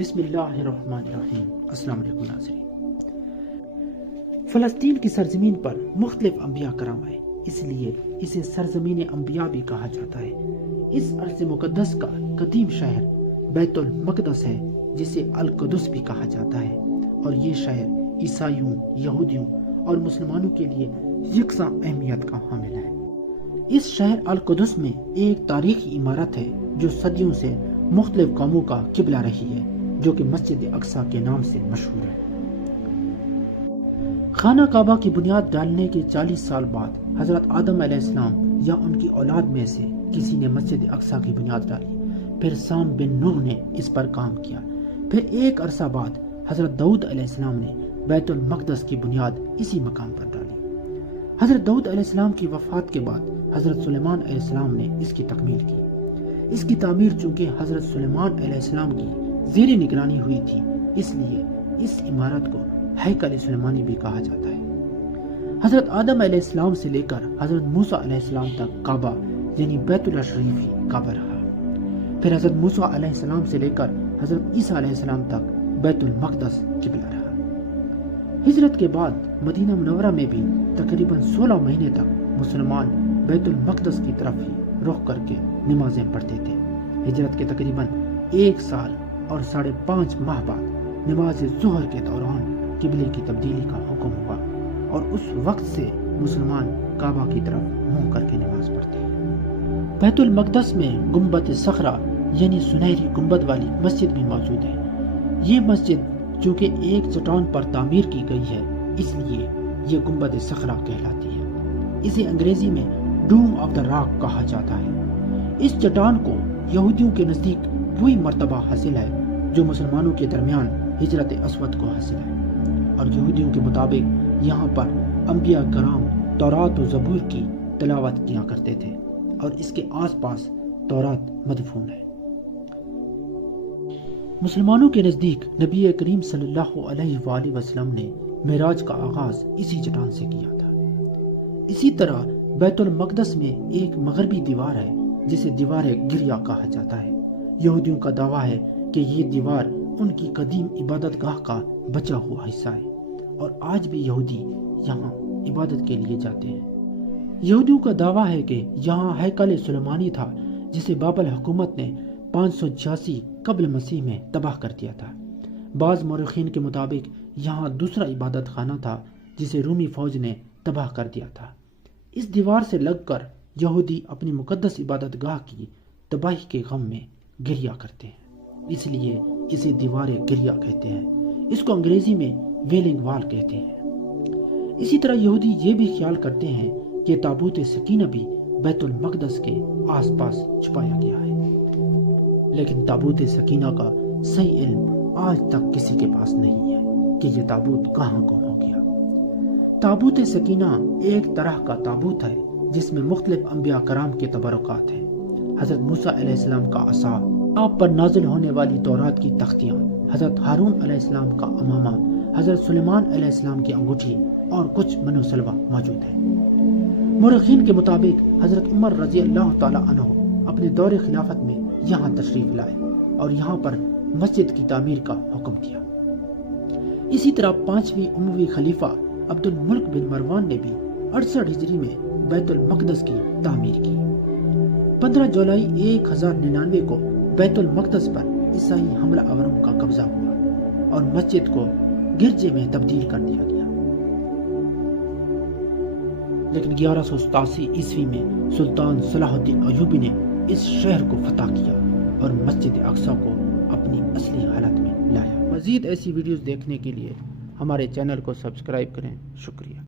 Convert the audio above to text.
بسم اللہ الرحمن الرحیم۔ السلام علیکم ناظرین۔ فلسطین کی سرزمین پر مختلف انبیاء کرام آئے، اس لیے اسے سرزمین انبیاء بھی کہا جاتا ہے۔ اس ارض مقدس کا قدیم شہر بیت المقدس ہے، جسے القدس بھی کہا جاتا ہے، اور یہ شہر عیسائیوں، یہودیوں اور مسلمانوں کے لیے یکساں اہمیت کا حامل ہے۔ اس شہر القدس میں ایک تاریخی عمارت ہے جو صدیوں سے مختلف قوموں کا قبلہ رہی ہے، جو کہ مسجد اقصی کے نام سے مشہور ہے۔ خانہ کعبہ کی بنیاد ڈالنے کے 40 سال بعد حضرت آدم علیہ السلام یا ان کی اولاد میں سے کسی نے مسجد اقصی کی بنیاد ڈالی، پھر سام بن نوح نے اس پر کام کیا، پھر ایک عرصہ بعد حضرت داؤد علیہ السلام نے بیت المقدس کی بنیاد اسی مقام پر ڈالی۔ حضرت داؤد علیہ السلام کی وفات کے بعد حضرت سلیمان علیہ السلام نے اس کی تکمیل کی۔ اس کی تعمیر چونکہ حضرت سلیمان علیہ السلام کی زیر نگرانی ہوئی تھی، اس لیے اس عمارت کو ہیکل سلیمانی بھی کہا جاتا ہے۔ حضرت آدم علیہ السلام سے لے کر حضرت موسیٰ علیہ السلام تک کعبہ یعنی بیت اللہ شریف ہی کعبہ رہا، پھر حضرت موسیٰ علیہ السلام سے لے کر حضرت عیسیٰ علیہ السلام تک بیت المقدس قبلہ رہا۔ ہجرت کے بعد مدینہ منورہ میں بھی تقریباً 16 مہینے تک مسلمان بیت المقدس کی طرف ہی رخ کر کے نمازیں پڑھتے تھے۔ ہجرت کے تقریباً 1 سال اور 5.5 ماہ بعد نماز ظہر کے دوران قبلے کی تبدیلی کا حکم ہوا، اور اس وقت سے مسلمان کعبہ کی طرف منہ کر کے نماز پڑھتے ہیں۔ بیت المقدس میں گنبد صخرہ یعنی سنہری گنبد والی مسجد بھی موجود ہے۔ یہ مسجد چونکہ ایک چٹان پر تعمیر کی گئی ہے، اس لیے یہ گنبد صخرہ کہلاتی ہے۔ اسے انگریزی میں ڈوم آف دا راک کہا جاتا ہے۔ اس چٹان کو یہودیوں کے نزدیک وہی مرتبہ حاصل ہے جو مسلمانوں کے درمیان ہجرت اسود کو حاصل ہے، اور یہودیوں کے مطابق یہاں پر انبیاء کرام تورات و زبور کی تلاوت کیا کرتے تھے، اور اس کے آس پاس تورات مدفون ہے۔ مسلمانوں کے نزدیک نبی کریم صلی اللہ علیہ وآلہ وسلم نے معراج کا آغاز اسی چٹان سے کیا تھا۔ اسی طرح بیت المقدس میں ایک مغربی دیوار ہے جسے دیوار گریہ کہا جاتا ہے۔ یہودیوں کا دعویٰ ہے کہ یہ دیوار ان کی قدیم عبادت گاہ کا بچا ہوا حصہ ہے، اور آج بھی یہودی یہاں عبادت کے لیے جاتے ہیں۔ یہودیوں کا دعویٰ ہے کہ یہاں ہیکل سلیمانی تھا، جسے بابل حکومت نے 586 قبل مسیح میں تباہ کر دیا تھا۔ بعض مورخین کے مطابق یہاں دوسرا عبادت خانہ تھا جسے رومی فوج نے تباہ کر دیا تھا۔ اس دیوار سے لگ کر یہودی اپنی مقدس عبادت گاہ کی تباہی کے غم میں گریہ کرتے ہیں، اس لیے اسے دیوار گریہ کہتے ہیں۔ اس کو انگریزی میں ویلنگ وال کہتے ہیں۔ اسی طرح یہودی یہ بھی خیال کرتے ہیں کہ تابوت سکینہ بھی بیت المقدس کے آس پاس چھپایا گیا ہے، لیکن تابوت سکینہ کا صحیح علم آج تک کسی کے پاس نہیں ہے کہ یہ تابوت کہاں گم ہو گیا۔ تابوت سکینہ ایک طرح کا تابوت ہے جس میں مختلف انبیاء کرام کے تبرکات ہیں۔ حضرت موسیٰ علیہ السلام کا عصا، آپ پر نازل ہونے والی تورات کی تختیاں، حضرت ہارون علیہ السلام کا امامہ، حضرت سلیمان علیہ السلام کی انگوٹھی اور کچھ منو سلوہ موجود ہے۔ مورخین کے مطابق حضرت عمر رضی اللہ تعالیٰ عنہ اپنے دور خلافت میں یہاں تشریف لائے اور یہاں پر مسجد کی تعمیر کا حکم دیا۔ اسی طرح 5ویں اموی خلیفہ عبد الملک بن مروان نے بھی 68 ہجری میں بیت المقدس کی تعمیر کی۔ 15 جولائی 1099 کو بیت المقدس پر عیسائی حملہ آوروں کا قبضہ ہوا اور مسجد کو گرجے میں تبدیل کر دیا گیا، لیکن 1187 عیسوی میں سلطان صلاح الدین ایوبی نے اس شہر کو فتح کیا اور مسجد اقصی کو اپنی اصلی حالت میں لایا۔ مزید ایسی ویڈیوز دیکھنے کے لیے ہمارے چینل کو سبسکرائب کریں۔ شکریہ۔